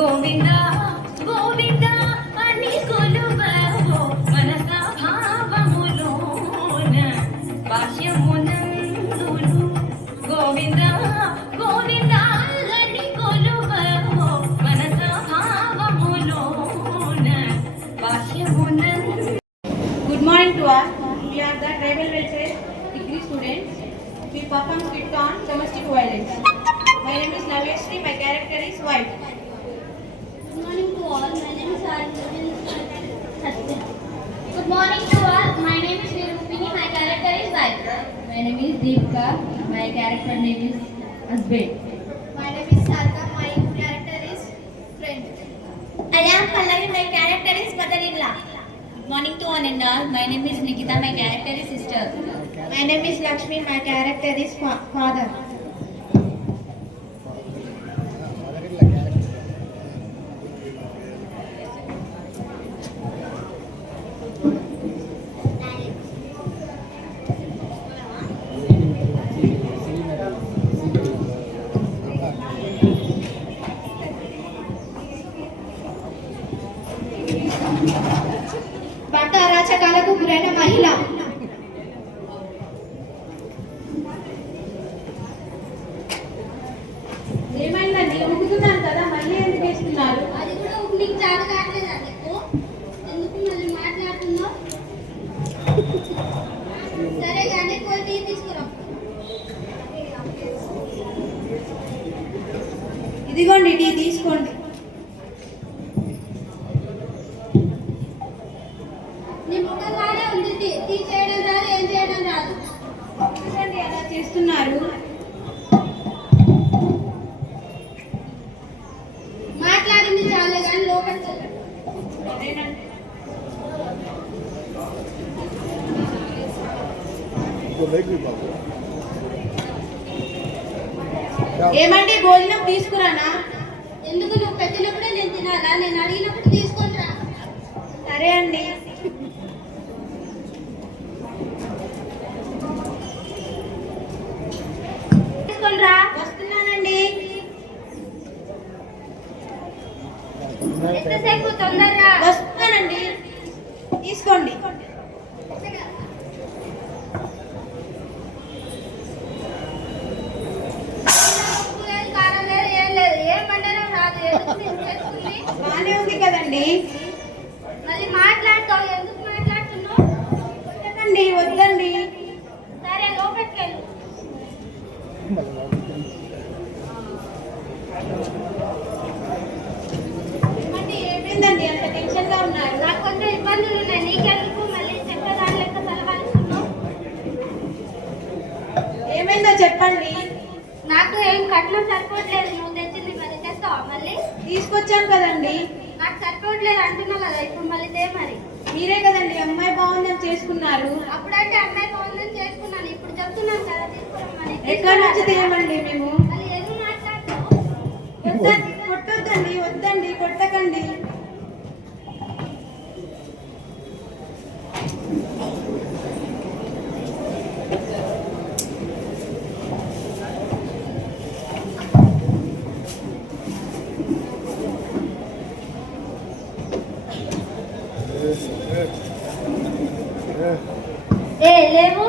గోవిందా గోవిందా అని కొలువవో మనస భావములోన భాష్యమునందును గోవిందా గోవిందా అని కొలువవో మనస భావములోన భాష్యమునందు. Good morning to us. We are the tribal welfare degree students. We perform skit on domestic violence. My name is Naveshri. My character is wife. Good morning to all. My name is Satya. Good morning to all. My name is Virupini. My character is wife. My name is Deepika. My character name is husband. My name is Sarika. My character is friend. I am Pallavi. My character is mother-in-law. Good morning to one and all. My name is Nikita. My character is sister. My name is Lakshmi. My character is father. భర్త అరాచకాలకు గురైన మహిళ. ఏమైందండి? ఊగుతున్నాను కదా, మళ్ళీ ఎందుకు వేస్తున్నారు? అది కూడా నీకు చాలా కావట్లేదా నీకు? ఎందుకు మళ్ళీ మాట్లాడుతున్నావు? సరే కానీ పోయి టీ తీసుకురా. ఇదిగోండి టీ తీసుకోండి. నీ ముఖంగానే ఉంది టీ. టీ చేయడం రాదు, ఏం చేయడం రాదు. ఎందుకండి అలా చేస్తున్నారు? మాట్లాడింది చాలే కానీ లోపలికి వెళ్ళు. ఏమండి భోజనం తీసుకురానా? ఎందుకు నువ్వు పెట్టినప్పుడే నేను తినాలా? నేను అడిగినప్పుడు తీసుకొని రా. సరే అండి. తీసుకొని రా. వస్తున్నానండి. ఎంతసేపు? తొందరగా. వస్తున్నానండి. తీసుకోండి. ఉప్పు లేదు, కారం లేదు, ఏం లేదు. ఏం వండడం రాదు. ఎందుకు నేను చేసుకుంది? బాగానే ఉంది కదండి. మళ్ళీ మాట్లాడతావు. ఎందుకు మాట్లాడుతున్నావు? వద్దండి, వద్దండి. సరే లోపలికి వెళ్ళు. ఏమండి, ఏమైందండి అంత టెన్షన్ గా ఉన్నారు? నాకు కొంచెం ఇబ్బందులు ఉన్నాయి. నీకెందుకు మళ్ళీ చెప్పేదాని లెక్క సెలవాల్సిందో? ఏమైందో చెప్పండి. నాకు ఏం కట్నం సరిపోవట్లేదు. నువ్వు తెచ్చింది మరి తెస్తావా? మళ్ళీ తీసుకొచ్చాను కదండి. నాకు సరిపోవట్లేదు అంటున్నావు కదా, ఇప్పుడు మళ్ళీ తే మరి. మీరే కదండి అమ్మాయి బాగుందని చేసుకున్నారు. అప్పుడంటే అమ్మాయి బాగుందని చేసుకున్నాను. ఇప్పుడు చెప్తున్నాను కదా తీసుకురమ్మని. ఎక్కడి నుంచి తీయమండి మేము? మళ్ళీ ఎందుకు మాట్లాడతావు? వద్దండి, కొట్టొద్దండి, వద్దండి, కొట్టకండి. ఏ లేవు.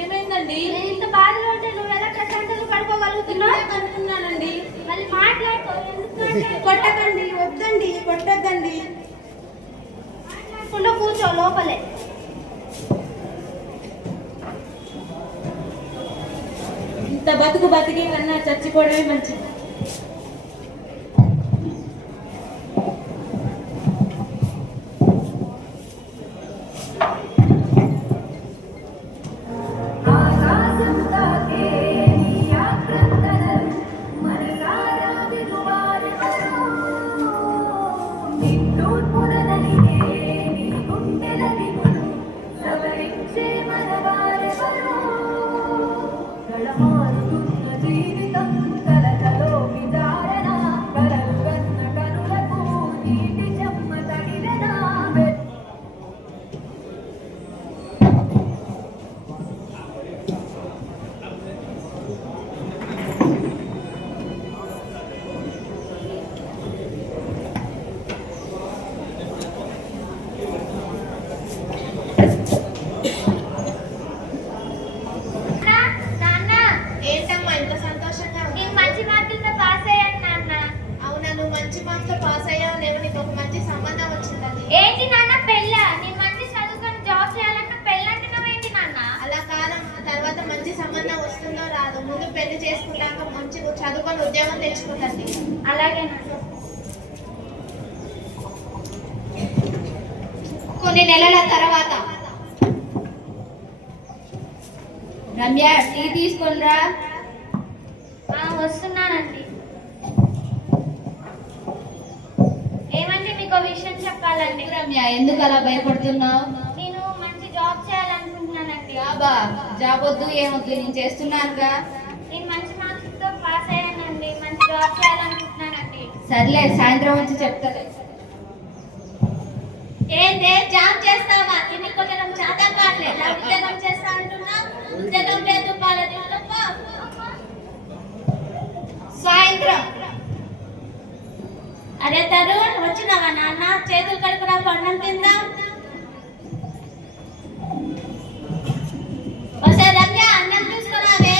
ఏమైందండి? నేను ఇంత బాధలో ఉంటే నువ్వు ఎలా ప్రశాంతంగా పడుకోగలుగుతున్నావు? అనుకున్నానండి. మళ్ళీ మాట్లాడుతావు. ఎందుకు మాట్లాడుతావు? కొట్టకండి, వద్దండి, కొట్టొద్దండి. మాట్లాడకుండా కూర్చో లోపలే. ఇంత బతుకు బతికే కన్నా చచ్చిపోవడమే మంచిది. ఆకాశం తాకే నీ ఆక్రందనలు మనసారా వినువారెవరో నిట్టూర్పున నలిగే నీ గుండెల దిగులు సవరించే మనవారెవరో గళమారుతున్న జీవితం కలకలో విచారణ కలలు కన్న కనులకు నీటి చెమ్మ తగిలెనా మార్క్స్ తో పాస్ అయ్యావు లేవు, నీకు ఒక మంచి సంబంధం వచ్చిందండి. ఏంటి నాన్న పెళ్ళ? నేను మంచి చదువుకొని జాబ్ చేయాలన్నా పెళ్ళంటున్నావేంటి నాన్న? అలా కాదమ్మా, తర్వాత మంచి సంబంధం వస్తుందో రాదు, ముందు పెళ్లి చేసుకున్నాక మంచి చదువుకొని ఉద్యోగం తెచ్చుకుంటుంది. అలాగే నాన్న. కొన్ని నెలల తర్వాత రమ్య టీ తీసుకొనిరా. వస్తున్నానండి. ఏమండి మీకు విషయం చెప్పాలండి. రమ్య ఎందుకు అలా భయపడుతున్నావు? నేను మంచి జాబ్ చేయాలనుకుంటున్నానండి. జాబ్ వద్దు ఏమొద్దు, నేను చేస్తున్నానుగా. నేను మంచి మార్క్స్ తో పాస్ అయ్యానండి. మంచి జాబ్ చేయాలనుకుంటున్నానండి. సర్లే, సాయంత్రం వచ్చి చెప్తాలే. ఏంటే జాబ్ చేస్తావా? తిని కొట్టడం చేత కావట్లేదు. ఉద్యోగం చేస్తా అంటున్నా, ఉద్యోగం లేదు కాలేదు. సాయంత్రం అరే తరుణ్, వచ్చినావా నాన్న? చేతులు కడుకురా, పండం తిందాం. ఒకసారి రమ్య అన్నం తీసుకురావే.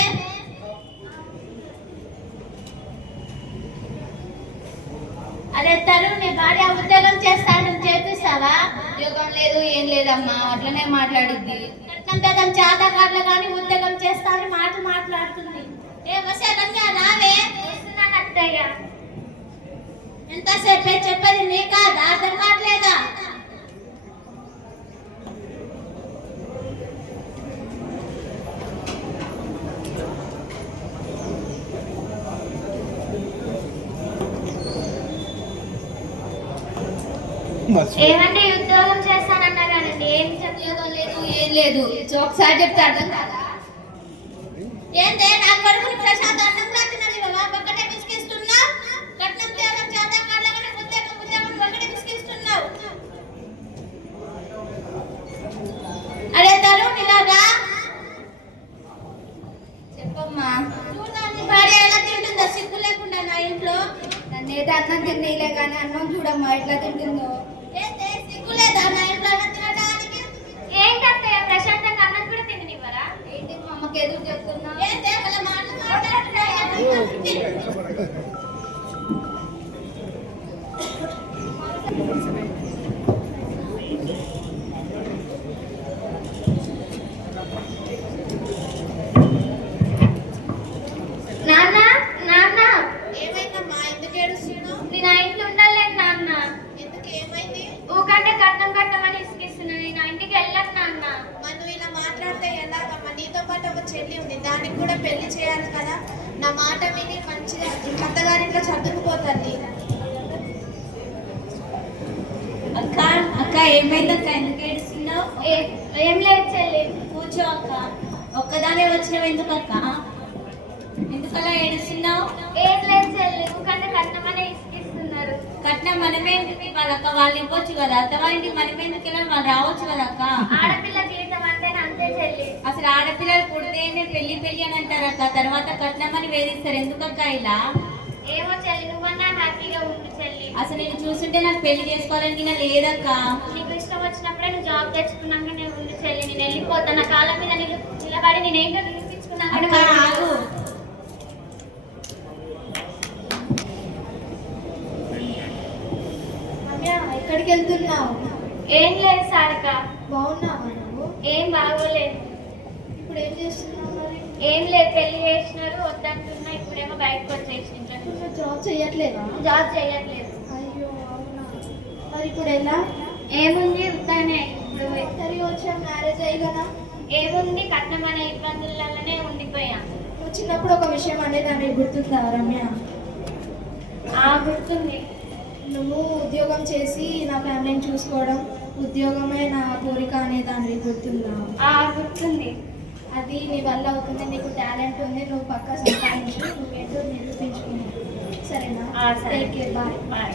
అరే తరుణ్, నీ భార్య ఉద్యోగం చేస్తాను, చేపిస్తావా? ఉద్యోగం లేదు ఏం లేదమ్మా, అట్లనే మాట్లాడిద్ది. కట్నం పేదం చేత కాట్ల కానీ ఉద్యోగం చేస్తానని మాట్లాడుతుంది. ఏ వసే రమ్య రావే. వస్తున్నాను అత్తయ్య. ఎంతసేపే చెప్పేది నీకా? అర్థం కావట్లేదా? ఏమండి ఉద్యోగం చేస్తానన్నారండి, ఏం ఉద్యోగం లేదు ఏం లేదు, ఒకసారి చెప్తే అర్థం కాదా? ఏంటే నా కొడుకుని ప్రశాంత్ అన్నం రాత్రి ఒక్కటే విసిగిస్తున్నావు. కట్నం తేవడం చేత కాళ్ళగానే ఉద్యోగం ఒక్కటే విసిగిస్తున్నావు. అరే తరుణ్, ఇలాగా చెప్పమ్మా. చూడాలి భార్య ఎలా తింటుందో సిగ్గు లేకుండా నా ఇంట్లో. నన్ను ఏదో అన్నం తిన్నీలే కానీ అన్నం చూడమ్మా ఎట్లా తింటుందో. ఏంటే సిగ్గు లేదా నా ఇంట్లో అన్నం తినడానికి? ఏంటంటే ప్రశాంతంగా అన్నం కూడా తిననివ్వరా? ఏంటి మా అమ్మకి ఎదురు చెప్తున్నా? ఏంటే వాళ్ళ మాటలు మాట్లాడుతున్నాయి? నాన్న నాన్న, ఏమైందమ్మా, ఎందుకు ఏడుస్తున్నావు? నేను ఆ ఇంట్లో ఉండలేను నాన్న. ఎందుకు, ఏమైంది? ఊకంటే కట్నం అని ఇసుకిస్తున్నా. నేను ఆ ఇంటికి వెళ్ళను నాన్న. మనం ఇలా మాట్లాడితే ఎలాగమ్మా? నీతో పాటు ఒక చెల్లి ఉంది, దానికి కూడా పెళ్లి చేయాలి కదా. నా మాట విని మంచిగా అత్తగారింట్లో చదువుకుపోతుంది. అక్క అక్క ఏమైందక్క? ఎందుకు ఏడుస్తున్నావు? ఏం లేదు చెల్లి. కూర్చో అక్క. ఒక్కదానే వచ్చినావు ఎందుకు అక్క? ఎందుకలా ఏడుస్తున్నావు? ఏం లేదు చెల్లి, ఊకంటే కట్నం అనే ఇసుకిస్తున్నారు. కట్నం మనమే వాళ్ళక్క, వాళ్ళు ఇవ్వచ్చు కదా. అత్తవారింటికి మనమే ఎందుకు వెళ్ళాలి? వాళ్ళు రావచ్చు కదా అక్క. ఆడపిల్ల జీవితం అంటే అంతే చెల్లి. అసలు ఆడపిల్లలు పుడితేనే పెళ్లి అని అంటారు అక్క, తర్వాత కట్నం అని వేధిస్తారు. ఎందుకక్క ఇలా? ఏమో చెల్లి, నువ్వన్నా హ్యాపీగా ఉండు చెల్లి. అసలు నేను చూస్తుంటే నాకు పెళ్లి చేసుకోవాలని నేను లేదక్క. నీకు ఇష్టం వచ్చినప్పుడే నువ్వు జాబ్ తెచ్చుకున్నాక నేను ఉండు చెల్లి. నేను వెళ్ళిపోతాను. నా కాళ్ళ మీద నిలబడి నేనేంటో నిరూపించుకున్నాను. ఆగు. ఎక్కడికి వెళ్తున్నావు? ఏం లేదు సారిక. బాగున్నావా నువ్వు? ఏం బాగోలేదు. ఇప్పుడు ఏం చేస్తున్నావు మరి? ఏం లేదు, పెళ్లి చేసినారు వద్దంటున్నా. ఇప్పుడేమో బయటకు వచ్చేసి జాబ్ చేయట్లేదా? జాబ్ చేయట్లేదు. అయ్యో అవునా, మరి ఇప్పుడు ఎలా? ఏముంది ఉత్తానే. ఇప్పుడు సరిగా వచ్చా, మ్యారేజ్ అయ్యి కదా. ఏముంది, కట్నం అనే ఇబ్బందులలోనే ఉండిపోయా. నువ్వు చిన్నప్పుడు ఒక విషయం అనేదాన్ని గుర్తుందా రమ్య? గుర్తుంది. నువ్వు ఉద్యోగం చేసి నా ఫ్యామిలీని చూసుకోవడం, ఉద్యోగమే నా కోరిక అనేదాన్ని గుర్తుందా? గుర్తుంది. అది నీ వల్ల అవుతుంది. నీకు టాలెంట్ ఉంది, నువ్వు పక్కా సంపాదించు, నువ్వేంటో నిరూపించుకున్నావు. సరేనా? సరే. Take care, bye. బాయ్.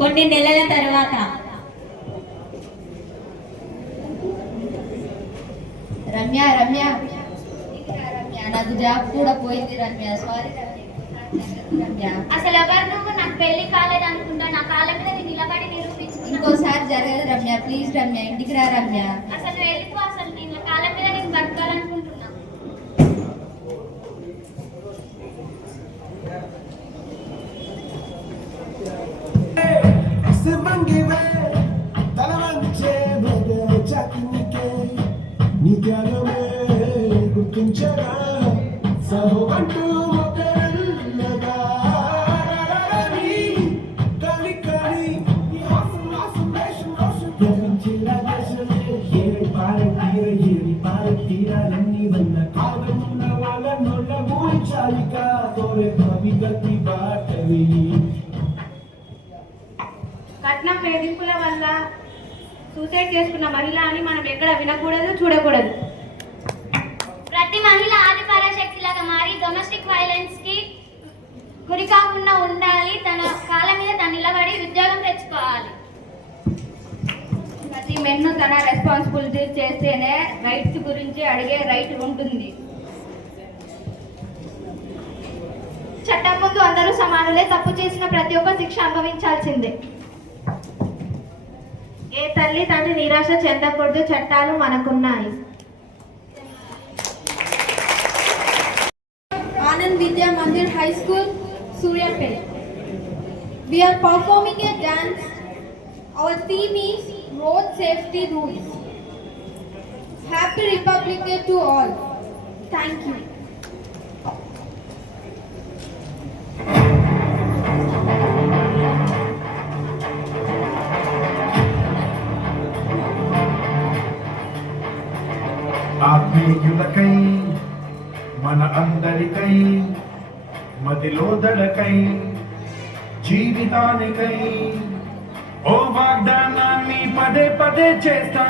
కొన్ని నెలల తర్వాత రమ్య రమ్య రమ్య నాకు జాబ్ కూడా పోయింది రమ్య. సారీ రమ్య. అసలు ఎవరు నువ్వు? నాకు పెళ్లి కాలేదు అనుకుంటా. నా కాళ్ళ మీద నేను నిలబడి నిరూపించుకున్నా. ఇంకోసారి జరగదు రమ్య, ప్లీజ్ రమ్య, ఇంటికి రా రమ్య. అసలు నువ్వు వెళ్ళిపో. అసలు నేను కాళ్ళ మీద నేను బతకాలనుకుంటున్నా. అర్ధాంగివే తల వంచే భగే చక్నికే నీ త్యాగమే గుర్తించగా సహో అంటూ మొదలగా కలి కలి ఈ హాసం హాసం వేషం రోషం ప్రపంచిలా దేశమే ఏరి పారే తీరాలన్నీ వల్ల కాగమున్న వాళ్ళ నోళ్ళ మూయించాలిక తోరే కవిగతి బాటవి కట్నం వేధింపుల వల్ల సూసైడ్ చేసుకున్న మహిళ అని మనం ఎక్కడ వినకూడదు, చూడకూడదు. ప్రతి మహిళ ఆది పరాశక్తిలాగా మారి డొమెస్టిక్ వైలెన్స్ కి గురి కాకుండా ఉండాలి. తన కాళ్ళ మీద తను నిలబడి ఉద్యోగం తెచ్చుకోవాలి. ప్రతి మెన్ను తన రెస్పాన్సిబిలిటీ చేస్తేనే రైట్స్ గురించి అడిగే రైట్ ఉంటుంది. చట్టం ముందు అందరూ సమానులే. తప్పు చేసిన ప్రతి ఒక్క శిక్ష అనుభవించాల్సిందే. ఏ తల్లి తండ్రి నిరాశ చెందకూడదు. చట్టాలు మనకున్నాయి. Anand Vidya Mandir High School, Suryapet. We are performing a dance. Our theme is Road Safety Rules. Happy Republic Day to all. Thank you. ఆత్మీయులకై మన అందరికై మదిలో దళకై జీవితానికై ఓ వాగ్దానాన్ని పదే పదే చేస్తా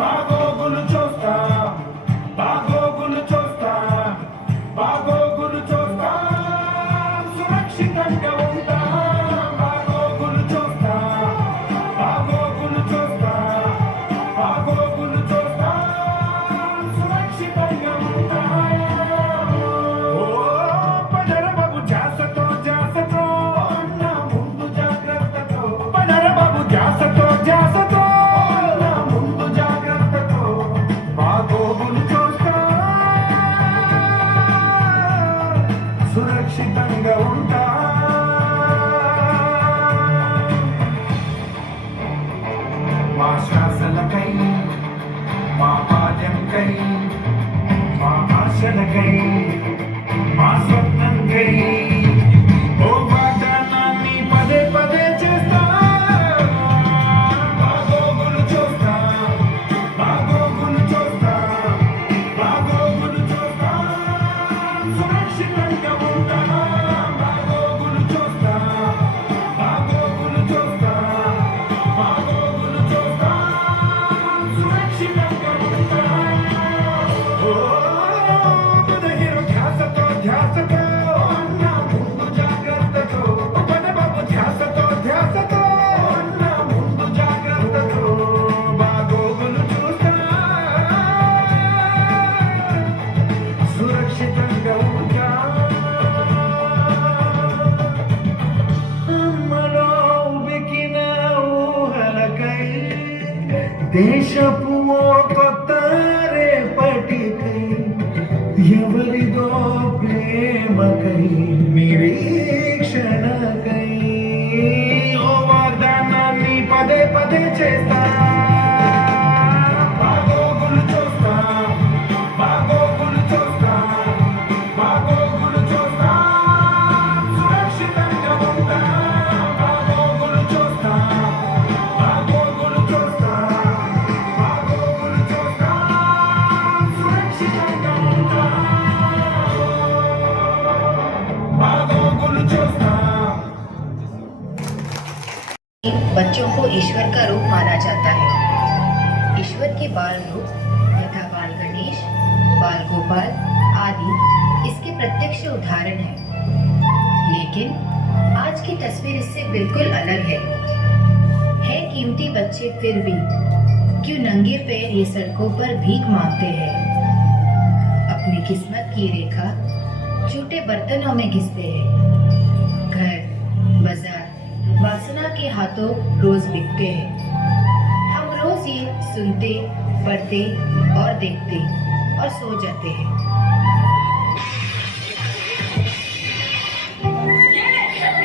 బాగోగులు చూస్తా బాగోగులు చూస్తా బాగోగులు చూస్తా సురక్షితంగా ఉంటా బాగోగులు చూస్తా బాగోగులు చూస్తా బాగోగులు చూస్తా సురక్షితంగా ఉంటా ఓ పదర బాబు జాసతో జాసతో నా ముందు జాగ్రత్తతో పదర బాబు జాసతో జాసతో నా ముందు జాగ్రత్తతో బాగోగులు చూస్తా సురక్షితంగా ఉంటా మా శ్వాసలకై మా పాద్యంకై మా ఆశలకై మా స్వప్నంకై ఓ వాగ్దానాన్ని పదే పదే చేస్తా బాగోగులు చూస్తా బాగోగులు చూస్తా బాగోగులు చూస్తా సురక్షితంగా ఉంటా బాగోగులు చూస్తా బాగోగులు చూస్తా బాగోగులు చూస్తా సురక్షితంగా ఉంటా ఓ హీరో ధ్యాసతో ధ్యాసతో నా ముందు జాగ్రత్తతో పద బాబు ధ్యాసతో ధ్యాసతో నా ముందు జాగ్రత్తతో బాగోగులు చూస్తా సురక్షితంగా ఉంటా అమ్మలో ఉబికిన ఊహలకై దేశపు ఓ కొత్త రేపటికై ఎవరిదో ప్రేమకై నిరీక్షణకై ఓ వాగ్దానాన్ని పదే పదే చేస్తా బాగోగులు చూస్తా బాగోగులు చూస్తా బాగోగులు చూస్తా సురక్షితంగా ఉంటా బాగోగులు చూస్తా బాగోగులు చూస్తా బాగోగులు చూస్తా సురక్షితంగా ఉంటా బాగోగులు చూస్తా बच्चों को ईश्वर का रूप माना जाता है। ईश्वर के बाल रूप यथा बाल गणेश, बाल गोपाल आदि इसके प्रत्यक्ष उदाहरण हैं। लेकिन आज की तस्वीर इससे बिल्कुल अलग है कीमती बच्चे फिर भी क्यों नंगे पैर ये सड़कों पर भीख मांगते हैं। अपनी किस्मत की रेखा छोटे बर्तनों में घिसते हैं। घर बाजार वासना के हाथों रोज बिकते हैं। हम रोज ये सुनते पढ़ते और देखते और सो जाते हैं।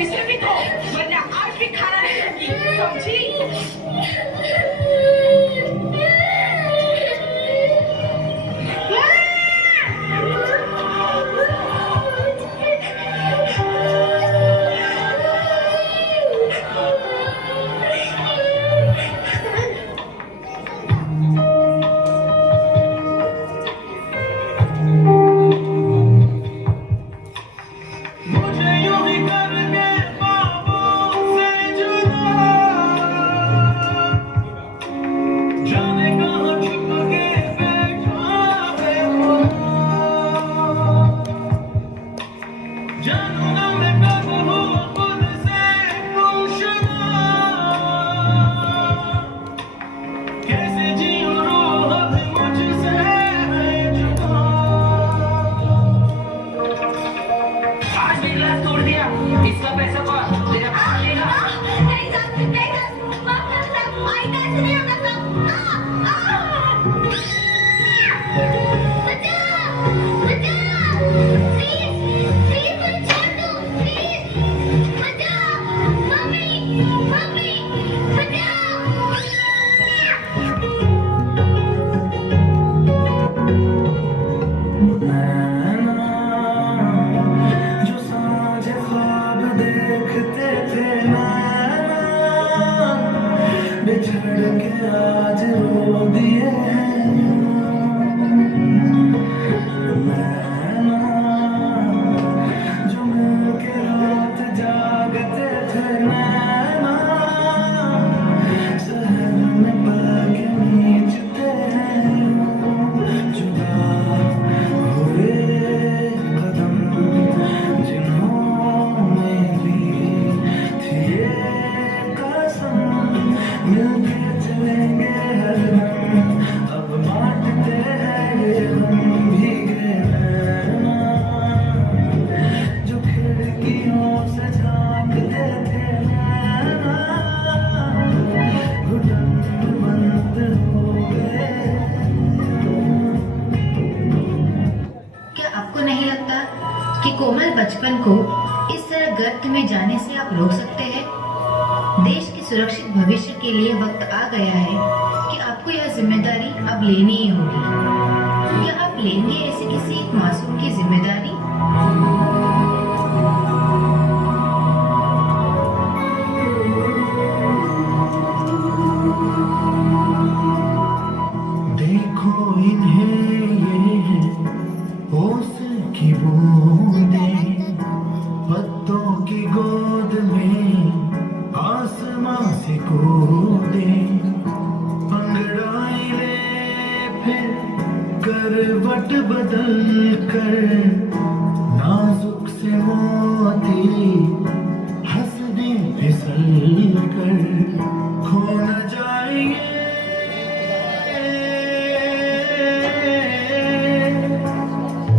इसे भी दो वरना आज भी खाना मुझे यूं ही करके बाबों से जुदा जाने कहाँ छुप के बैठा है खुदा जानू ना मैं कब हूँ खुद से गुमशुदा कैसे जीऊं रूह अब मुझसे है जुदा आज भी गिलास तोड़ दिया इसका पैसा कौन तेरा बाप देगा नहीं सर माफ कर सर आई कैसे नहीं होता सर बचाओ प्लीज मुझे छोड़ दो प्लीज बचाओ मम्मी बचाओ जो साँझ ख्वाब देखते थे नैना बिछड़ के आज रो दिए हैं नैना जो मिल के रात जागते थे नैना शहर में पल के नीचते हैं जुदा हुए कदम जिन्होंने ली थी ये कसम मिलके चलेंगे हरदम अब बांटते हैं ये हम भीगे नैना जो खिड़कियों से झांकते थे नैना घुटन बंद हो गए क्या आपको नहीं लगता कि कोमल बचपन को इस तरह गर्त में जाने से आप रोक सकते हैं? देश के सुरक्षित भविष्य के लिए वक्त आ गया है कि आपको यह जिम्मेदारी अब लेनी ही होगी। क्या आप लेंगे ऐसे किसी एक मासूम की जिम्मेदारी? देखो इन्हें ये है होश की बूंदें पत्तों की गोद में आसमां से कूदे अंगड़ाई ले फिर करवट बदल कर नाजुक से मोती हंसदी फिसल कर खो न जाएंगे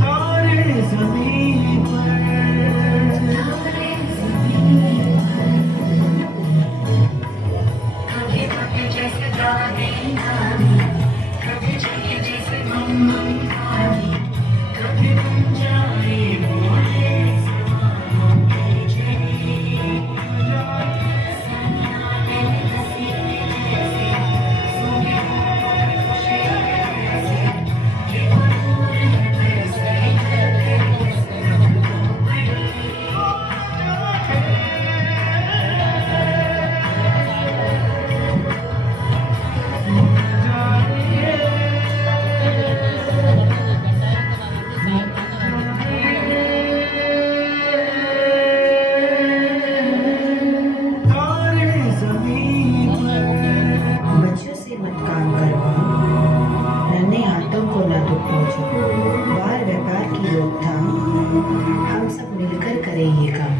तारे ज़मीन पर कभी कभी जैसे दाने नानी कभी जैसे जैसे मम्मी खानी कभी बन जाए बोले सवालों की जैसे सन्नाटे में हसीने जैसे सुने खुशी जैसे ये मधुर है वैसे तारे ज़मीन पर बच्चों से मत काम करवाओ, नन्हे हाथों को न तो पहुंचो। बाल व्यापार की रोकथाम हम सब मिलकर करें ये काम।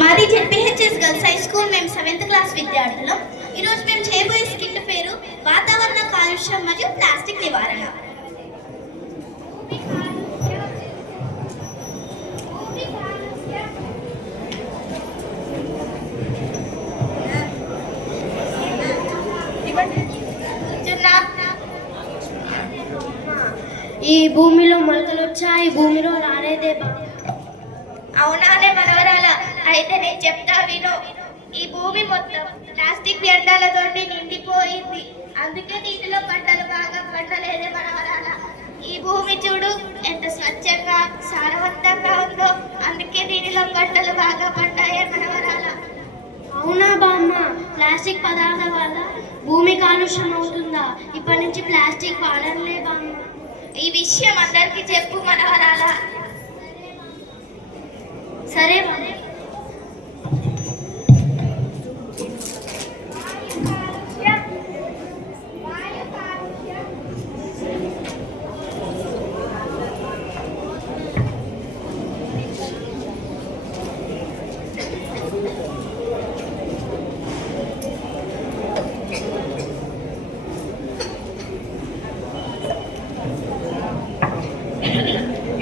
మాది జెడ్పీహెచ్ఎస్ గర్ల్స్ హై స్కూల్ మేము 7th క్లాస్ విద్యార్థులం. ఈరోజు మేము చేయబోయే స్కిట్ పేరు వాతావరణ కాలుష్యం మరియు ప్లాస్టిక్ నివారణ. ఈ భూమిలో మొలకలు వచ్చాయి, భూమిలో నారేదే అవునానే మనవరాల, అయితే నేను చెప్తా విను. ఈ భూమి మొత్తం ప్లాస్టిక్ వ్యర్థాలతోటి నిండిపోయింది. అందుకే దీనిలో పంటలు బాగా పండలేదే మనవరాల. ఈ భూమి చూడు ఎంత స్వచ్ఛంగా సారవంతంగా ఉందో, అందుకే దీనిలో పంటలు బాగా పండాయే మనవరాల. అవునా బామ్మ, ప్లాస్టిక్ పదార్థాల వల్ల భూమి కాలుష్యం అవుతుందా? ఇప్పటి నుంచి ప్లాస్టిక్ వాడలే బామ్మ. ఈ విషయం అందరికీ చెప్పు మనవరాల. సరే బామ్మ.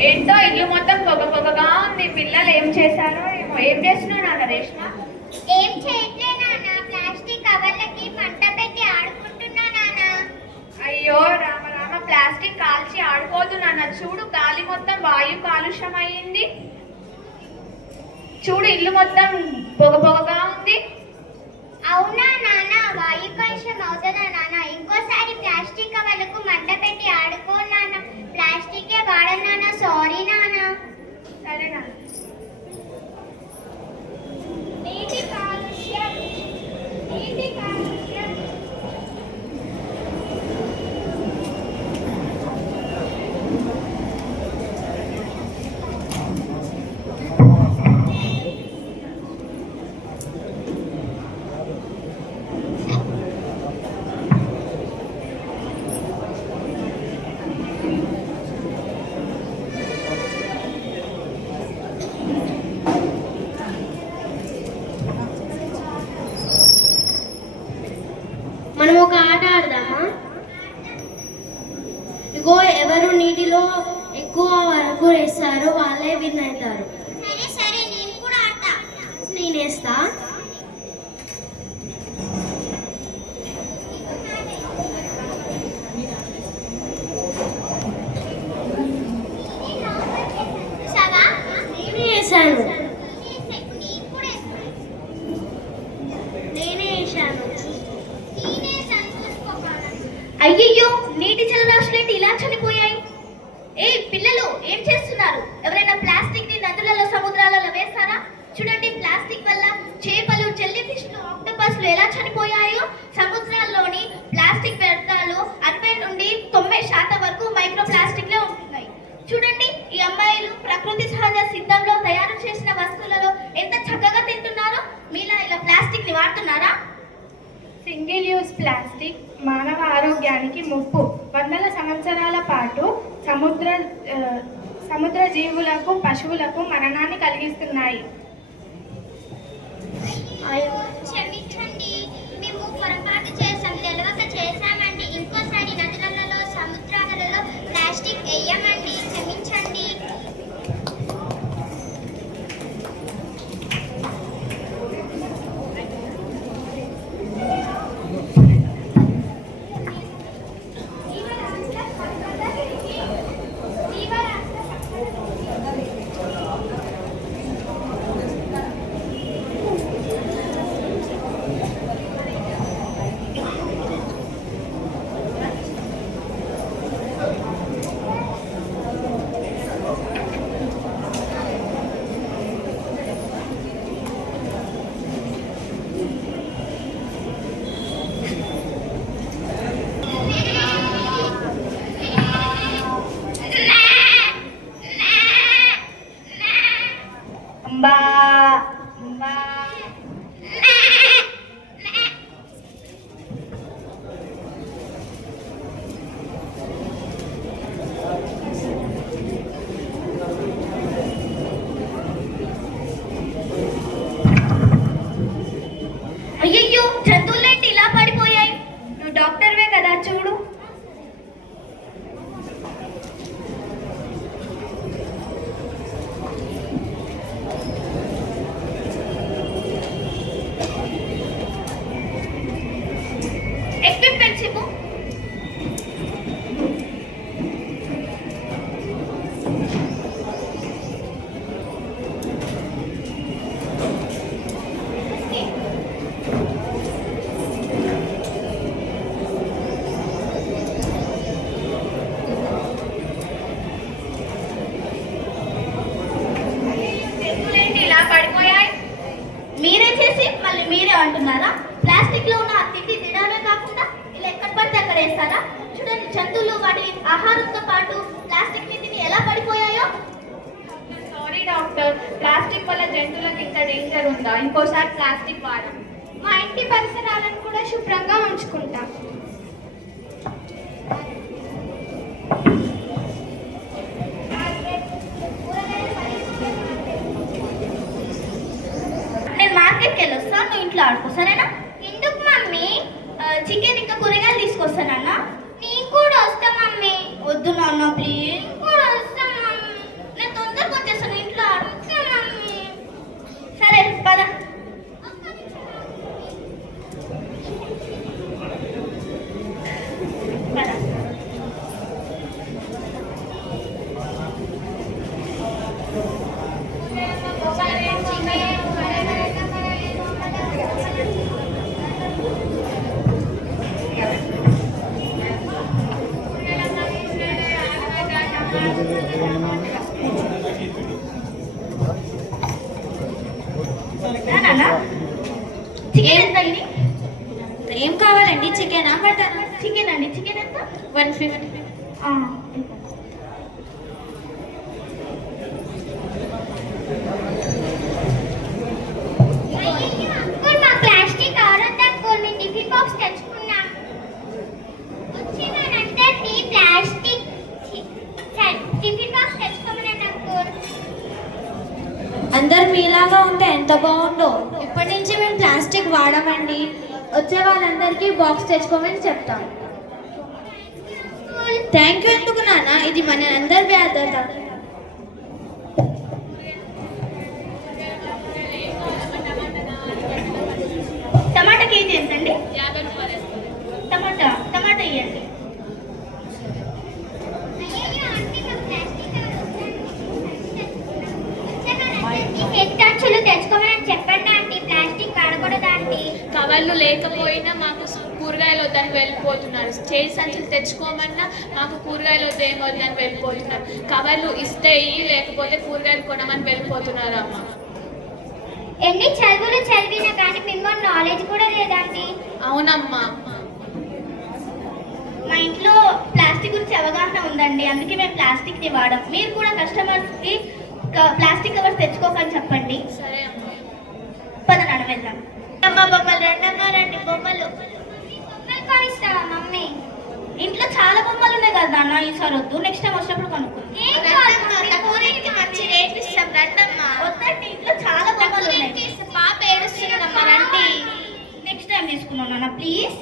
ఏంటో ఇల్లు మొత్తం పొగగా ఉంది. పిల్లలు ఏం చేశారో ఏమో. ఏం చేస్తున్నావు నాన్న రేష్మ? ఏం చేయట్లే నాన్న, ప్లాస్టిక్ కవర్లకి మంట పెట్టి ఆడుకుంటున్నా నాన్న. అయ్యో రామ రామ, ప్లాస్టిక్ కాల్చి ఆడుకోవద్దు నాన్న. చూడు గాలి మొత్తం వాయు కాలుష్యం అయ్యింది. చూడు ఇల్లు మొత్తం పొగగా ఉంది. అవునా నాన్న, వాయు కాలుష్యం అవుతుందా నాన్న? ఇంకోసారి ప్లాస్టిక్ కవర్లకు మంట పెట్టి ఆడుకో నాన్న. ప్లాస్టికే వాడను నాన్న, సారీ నాన్న. సరే నాన్న. నీటి కాలుష్యం, నీటి కాలుష్యం. మనం ఒక ఆట ఆడదామా? ఇగో ఎవరు నీటిలో ఎక్కువ వరకు వేస్తారో వాళ్ళే విన్ అవుతారు. సరే సరే, నేను కూడా ఆడతా. నేను వేస్తా. సవా, నేను వేసాను. నేను కూడా నేనే వేసాను. నేనే సంతోషపోవాలి. అయ్యయ్యో, నీటి జలరాశులేంటి ఇలా చనిపోయాయి? ఏ పిల్లలు ఏం చేస్తున్నారు? ఎవరైనా ప్లాస్టిక్ ని నదులలో సముద్రాలలో వేస్తారా? చూడండి, ప్లాస్టిక్ వల్ల చేపలు, జెల్లీ ఫిష్లు, ఆక్టోపస్లు ఎలా చనిపోయాయో. సముద్రాల్లోని ప్లాస్టిక్ వ్యర్థాలు 60 నుండి 90% వరకు మైక్రో ప్లాస్టిక్ లో ఉంటున్నాయి. చూడండి, ఈ అమ్మాయిలు ప్రకృతి సహజ సిద్ధంలో తయారు చేసిన వస్తువులలో ఎంత చక్కగా తింటున్నారో. మీలా ఇలా ప్లాస్టిక్ ని వాడుతున్నారా? సింగిల్ యూజ్ ప్లాస్టిక్ మానవ ఆరోగ్యానికి ముప్పు. వందల సంవత్సరాల పాటు సముద్ర జీవులకు, పశువులకు మరణాన్ని కలిగిస్తున్నాయి. క్షమించండి, మేము పొరపాటు చేసాం, తెలియక చేశామండి. ఇంకోసారి నదులలో, సముద్రాలలో ప్లాస్టిక్ వేయమండి, క్షమించండి. లోపల జంతువులకు ఇంత డేంజర్ ఉందా? ఇంకోసారి ప్లాస్టిక్ వాడం. మా ఇంటి పరిసరాలను కూడా శుభ్రంగా ఉంచుకుంటాం. నేను మార్కెట్కి వెళ్ళొస్తా, నువ్వు ఇంట్లో ఆడుకో సరేనా? ఎందుకు మమ్మీ? చికెన్ ఇంకా కూరగాయలు తీసుకొస్తానన్న. నేను కూడా వస్తా మమ్మీ. వద్దు నాన్న ప్లీజ్. కూడా వస్తా మమ్మీ. నేను తొందరగా వచ్చేస్తాను, ఇంట్లో ఆడుతా మమ్మీ. సరే పద. పద. చికెన్ ఎంత అండి? ఏం కావాలండి? చికెనా మటన్? చికెన్ అండి. చికెన్ ఎంత? 150. మా ప్లాస్టిక్ ఆడొద్దు, నేను టిఫిన్ బాక్స్ తెచ్చుకున్నా. వచ్చినానంటే నీ ప్లాస్టిక్ టిఫిన్ బాక్స్ తెచ్చుకోమని అంకుల్. అందరు మీలాగా ఉంటే ఎంత బాగుందో. ఇప్పటి నుంచి మేము ప్లాస్టిక్ వాడమండి. వచ్చే వాళ్ళందరికీ బాక్స్ తెచ్చుకోమని చెప్తాం. థ్యాంక్ యూ ఎందుకు నాన్న, ఇది మన అందరి బాధ్యత. టమాటా కేజీ ఎంతండి? 50 రూపాయలు. టమాటా ఇవ్వండి. తెచ్చుకోమని చెప్పండి ఆంటీ. ప్లాస్టిక్ వాడకూడదు ఆంటీ. కవర్లు లేకపోయినా మాకు కూరగాయలు వద్దని వెళ్ళిపోతున్నారు. చేయి సంచులు తెచ్చుకోమన్నా మాకు కూరగాయలు వద్దు ఏం వద్దని వెళ్ళిపోతున్నారు. కవర్లు ఇస్తే లేకపోతే కూరగాయలు కొనమని వెళ్ళిపోతున్నారు అమ్మ. ఎన్ని చదువులు చదివినా కానీ మిమ్మల్ని నాలెడ్జ్ కూడా లేదండి. అవునమ్మా. మా ఇంట్లో ప్లాస్టిక్ గురించి అవగాహన ఉందండి, అందుకే మేము ప్లాస్టిక్ని వాడం. మీరు కూడా కస్టమర్స్కి ప్లాస్టిక్ కవర్స్ తెచ్చుకోకని చెప్పండి. సరే అమ్మా. పద నాన్న వెళ్దాం. అమ్మ బొమ్మలు రెండమ్మా, రెండు బొమ్మలు. బొమ్మలు కొనిస్తావా మమ్మీ? ఇంట్లో చాలా బొమ్మలు ఉన్నాయి కదా నాన్న, ఈసారి వద్దు, నెక్స్ట్ టైం వచ్చినప్పుడు కొనుక్కుంది. మంచి రేట్లు ఇస్తాం రండమ్మా. వద్దండి, ఇంట్లో చాలా బొమ్మలు ఉన్నాయి. పాప ఏడుస్తున్నాడమ్మా, రండి. నెక్స్ట్ టైం తీసుకున్నాను నాన్న ప్లీజ్.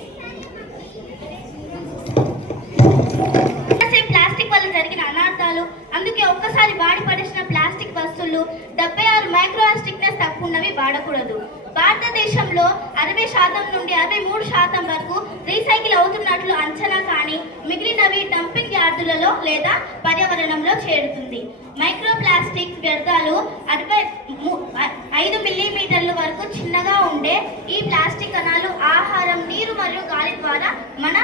ప్లాస్టిక్ వల్ల జరిగిన అనార్థాలు, అందుకే ఒక్కసారి వాడి పడేసిన ప్లాస్టిక్ వస్తువులు 76 మైక్రోప్లాస్టిక్నెస్ తక్కువ ఉన్నవి వాడకూడదు. భారతదేశంలో 60% నుండి 63% వరకు రీసైకిల్ అవుతున్నట్లు అంచనా, కానీ మిగిలినవి డంపింగ్ యార్డులలో లేదా పర్యావరణంలో చేరుతుంది. మైక్రోప్లాస్టిక్ వ్యర్థాలు 5 మిల్లీమీటర్ల వరకు చిన్నగా ఉండే ఈ ప్లాస్టిక్ కణాలు ఆహారం, నీరు మరియు గాలి ద్వారా మన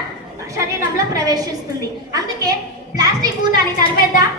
శరీరంలో ప్రవేశిస్తుంది. అందుకే ప్లాస్టిక్ భూతాన్ని తరిమేద్దాం.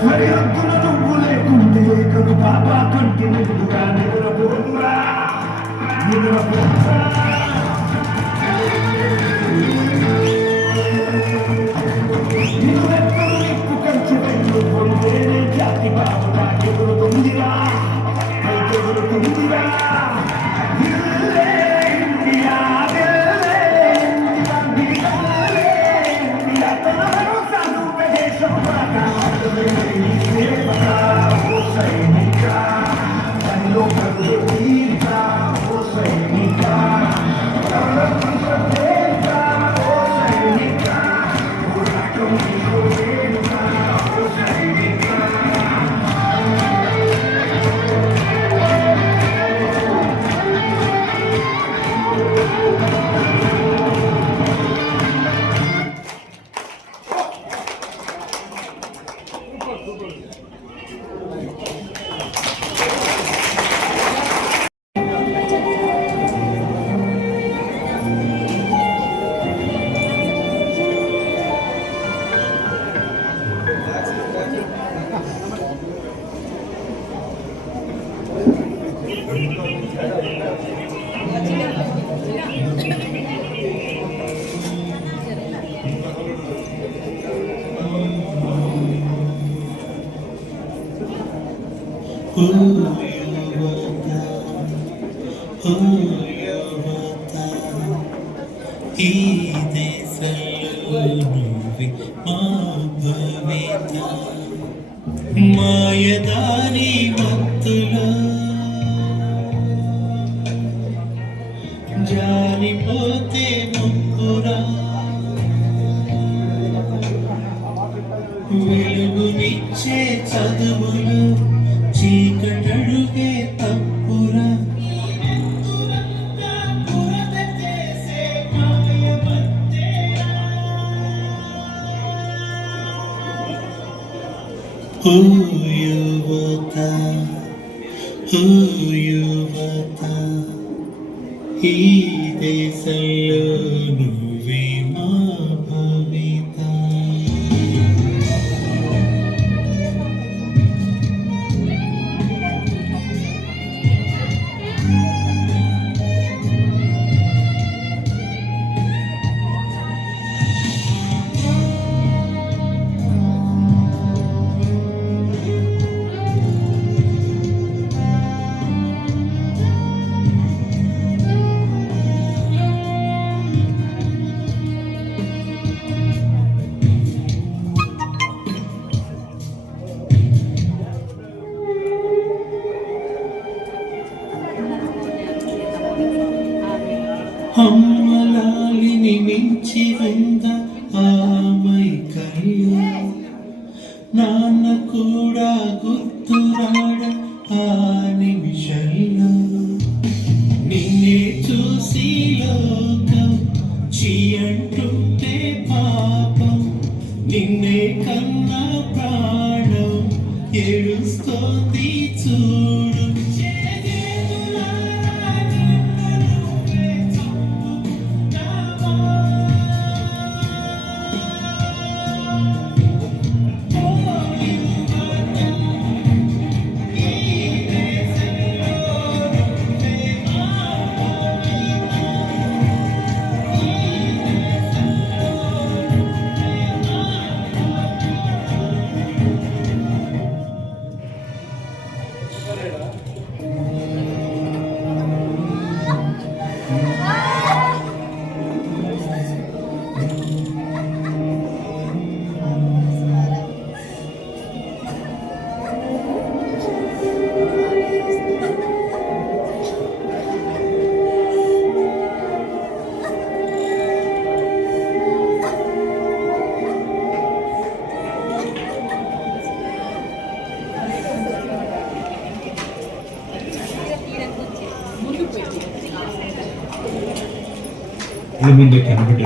సరిహద్దుల నువ్వు లేకుంటే కను పాప కంటి నిండుగా నిద్రపోతురా నిద్రపోతురా నిన్నెక్కడు నిప్పు కంచి వెళ్ళు పొందేనే జాతి బాబుగా ఎగురుతుందిరా ఎగురుతుందిరా ఈ దేశంలో నువ్వే మా భవిత మాయదారి మత్తులో జారిపోతే ముప్పురా వెలుగునిచ్చే చదువులు చీకటడుగే తప్పురా ఓ యువత ఓ యువత ఈ దేశంలో నువ్వే మా భవిత అమ్మలాలిని మించి ఉంద ఆమై కళ్ళు నాన్న కూడా గుర్తురాడ ఆ నిమిషంలో నిన్నే చూసి లోకం చీ అంటుంటే పాపం నిన్నే కన్నా ప్రాణం ఏడుస్తోంది చూడు ముందు కనబడి